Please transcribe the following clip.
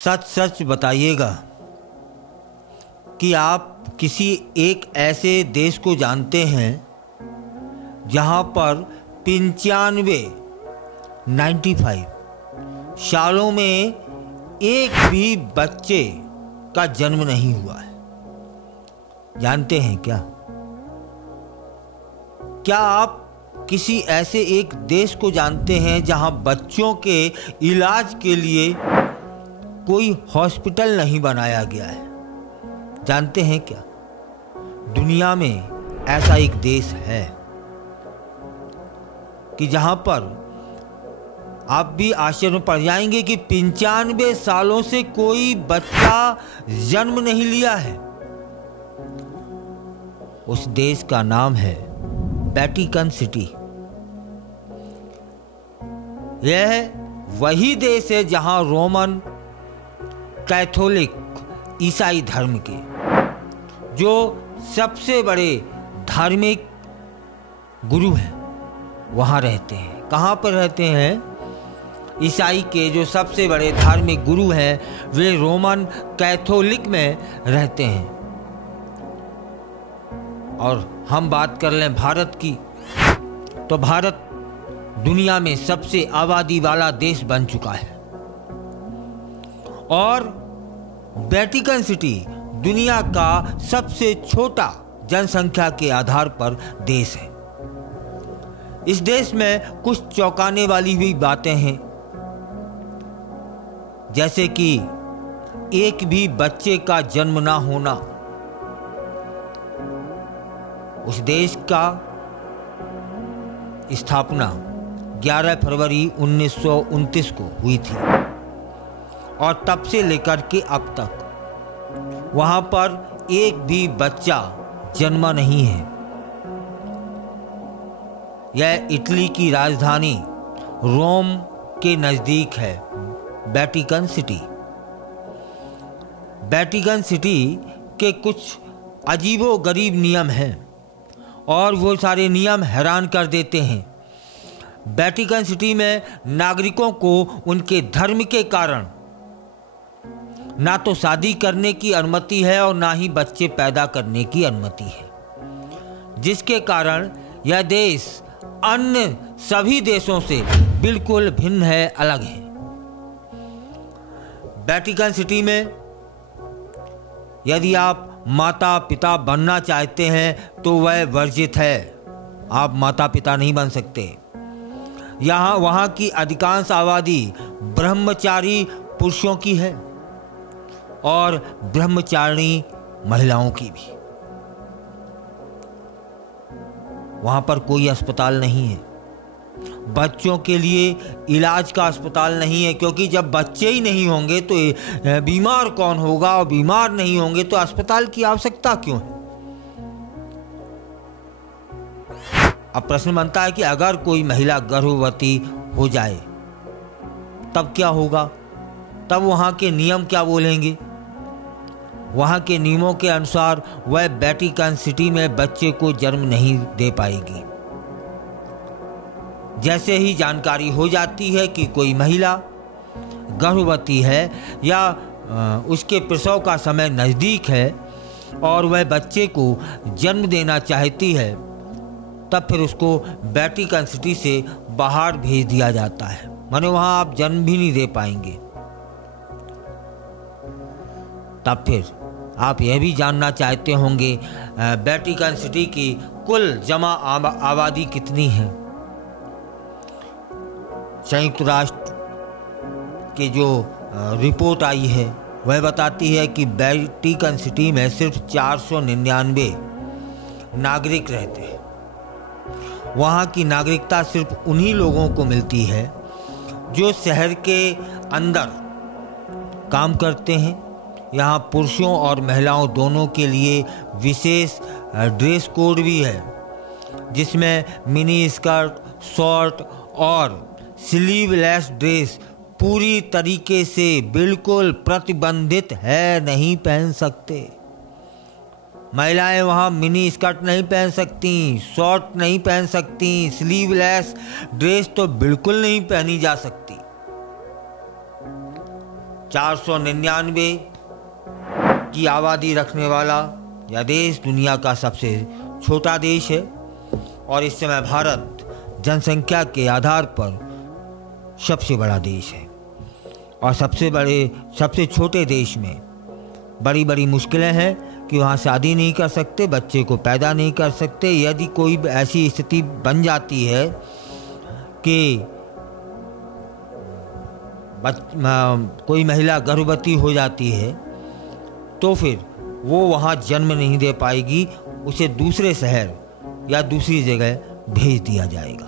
सच सच बताइएगा कि आप किसी एक ऐसे देश को जानते हैं जहां पर 95 सालों में एक भी बच्चे का जन्म नहीं हुआ है। जानते हैं क्या? क्या आप किसी ऐसे एक देश को जानते हैं जहां बच्चों के इलाज के लिए कोई हॉस्पिटल नहीं बनाया गया है? जानते हैं क्या? दुनिया में ऐसा एक देश है कि जहां पर आप भी आश्चर्य में पड़ जाएंगे कि 95 सालों से कोई बच्चा जन्म नहीं लिया है। उस देश का नाम है वेटिकन सिटी। यह वही देश है जहां रोमन कैथोलिक ईसाई धर्म के जो सबसे बड़े धार्मिक गुरु हैं वहाँ रहते हैं। कहाँ पर रहते हैं? ईसाई के जो सबसे बड़े धार्मिक गुरु हैं वे रोमन कैथोलिक में रहते हैं। और हम बात कर लें भारत की, तो भारत दुनिया में सबसे आबादी वाला देश बन चुका है और वेटिकन सिटी दुनिया का सबसे छोटा जनसंख्या के आधार पर देश है। इस देश में कुछ चौंकाने वाली भी बातें हैं, जैसे कि एक भी बच्चे का जन्म ना होना। उस देश का स्थापना 11 फरवरी 1929 को हुई थी और तब से लेकर के अब तक वहां पर एक भी बच्चा जन्मा नहीं है। यह इटली की राजधानी रोम के नजदीक है वेटिकन सिटी। वेटिकन सिटी के कुछ अजीबोगरीब नियम हैं और वो सारे नियम हैरान कर देते हैं। वेटिकन सिटी में नागरिकों को उनके धर्म के कारण ना तो शादी करने की अनुमति है और ना ही बच्चे पैदा करने की अनुमति है, जिसके कारण यह देश अन्य सभी देशों से बिल्कुल भिन्न है, अलग है। वेटिकन सिटी में यदि आप माता पिता बनना चाहते हैं तो वह वर्जित है। आप माता पिता नहीं बन सकते। वहाँ की अधिकांश आबादी ब्रह्मचारी पुरुषों की है और ब्रह्मचारिणी महिलाओं की भी। वहां पर कोई अस्पताल नहीं है। बच्चों के लिए इलाज का अस्पताल नहीं है, क्योंकि जब बच्चे ही नहीं होंगे तो बीमार कौन होगा, और बीमार नहीं होंगे तो अस्पताल की आवश्यकता क्यों है? अब प्रश्न बनता है कि अगर कोई महिला गर्भवती हो जाए तब क्या होगा? तब वहां के नियम क्या बोलेंगे? वहां के नियमों के अनुसार वह वेटिकन सिटी में बच्चे को जन्म नहीं दे पाएगी। जैसे ही जानकारी हो जाती है कि कोई महिला गर्भवती है या उसके प्रसव का समय नज़दीक है और वह बच्चे को जन्म देना चाहती है, तब फिर उसको वेटिकन सिटी से बाहर भेज दिया जाता है। माने वहां आप जन्म भी नहीं दे पाएंगे। तब फिर आप यह भी जानना चाहते होंगे वेटिकन सिटी की कुल जमा आबादी कितनी है? संयुक्त राष्ट्र की जो रिपोर्ट आई है वह बताती है कि वेटिकन सिटी में सिर्फ 499 नागरिक रहते हैं। वहाँ की नागरिकता सिर्फ उन्हीं लोगों को मिलती है जो शहर के अंदर काम करते हैं। यहाँ पुरुषों और महिलाओं दोनों के लिए विशेष ड्रेस कोड भी है, जिसमें मिनी स्कर्ट, शॉर्ट और स्लीवलेस ड्रेस पूरी तरीके से बिल्कुल प्रतिबंधित है, नहीं पहन सकते। महिलाएं वहाँ मिनी स्कर्ट नहीं पहन सकती, शॉर्ट नहीं पहन सकती, स्लीवलेस ड्रेस तो बिल्कुल नहीं पहनी जा सकती। 499 की आबादी रखने वाला यह देश दुनिया का सबसे छोटा देश है और इस समय भारत जनसंख्या के आधार पर सबसे बड़ा देश है। और सबसे छोटे देश में बड़ी बड़ी मुश्किलें हैं कि वहाँ शादी नहीं कर सकते, बच्चे को पैदा नहीं कर सकते। यदि कोई ऐसी स्थिति बन जाती है कि कोई महिला गर्भवती हो जाती है तो फिर वो वहाँ जन्म नहीं दे पाएगी, उसे दूसरे शहर या दूसरी जगह भेज दिया जाएगा।